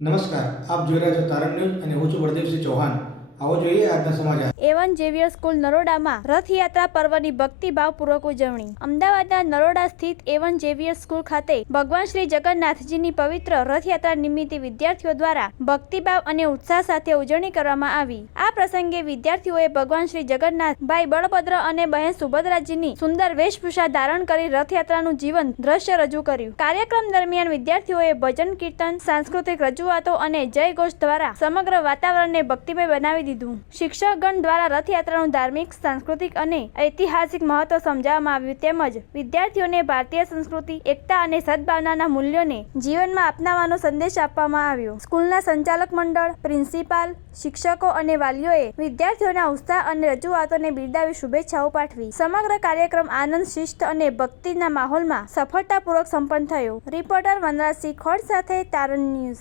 નમસ્કાર, આપ જોઈ રહ્યા છો તારણ ન્યૂઝ અને હું છું બળદેવસિંહ ચૌહાણ. આવો જોઈએ આજના સમાચાર. એવન ઝેવિયર સ્કૂલ નરોડામાં રથયાત્રા પર્વની ભક્તિભાવપૂર્વક ઉજવણી. અમદાવાદના નરોડા સ્થિત એવન ઝેવિયર સ્કૂલ ખાતે ભગવાન શ્રી જગન્નાથજીની પવિત્ર રથયાત્રા નિમિત્તે વિદ્યાર્થીઓ દ્વારા ભક્તિભાવ અને ઉત્સાહ સાથે ઉજવણી કરવામાં આવી. આ પ્રસંગે વિદ્યાર્થીઓએ ભગવાન શ્રી જગન્નાથ, ભાઈ બળભદ્ર અને બહેન સુભદ્રાજીની સુંદર વેશભૂષા ધારણ કરી રથયાત્રાનું જીવંત દ્રશ્ય રજૂ કર્યું. કાર્યક્રમ દરમિયાન વિદ્યાર્થીઓએ ભજન કીર્તન, સાંસ્કૃતિક રજૂઆતો અને જયઘોષ દ્વારા સમગ્ર વાતાવરણને ભક્તિમય બનાવી દીધું. શિક્ષકગણ દ્વારા રથયાત્રાનું ધાર્મિક, સાંસ્કૃતિક અને ઐતિહાસિક મહત્વ સમજાવવામાં આવ્યું તેમજ વિદ્યાર્થીઓને ભારતીય સંસ્કૃતિ, એકતા અને સદભાવનાના મૂલ્યોને જીવનમાં અપનાવવાનો સંદેશ આપવામાં આવ્યો. સ્કૂલના સંચાલક મંડળ, પ્રિન્સિપાલ, શિક્ષકો અને વાલીઓએ વિદ્યાર્થીઓના ઉત્સાહ અને રજૂઆતોને બિરદાવી શુભેચ્છાઓ પાઠવી. સમગ્ર કાર્યક્રમ આનંદ, શિસ્ત અને ભક્તિના માહોલમાં સફળતાપૂર્વક સંપન્ન થયો. રિપોર્ટર વનરાજસિંહ ખોડ સાથે તારણ ન્યૂઝ.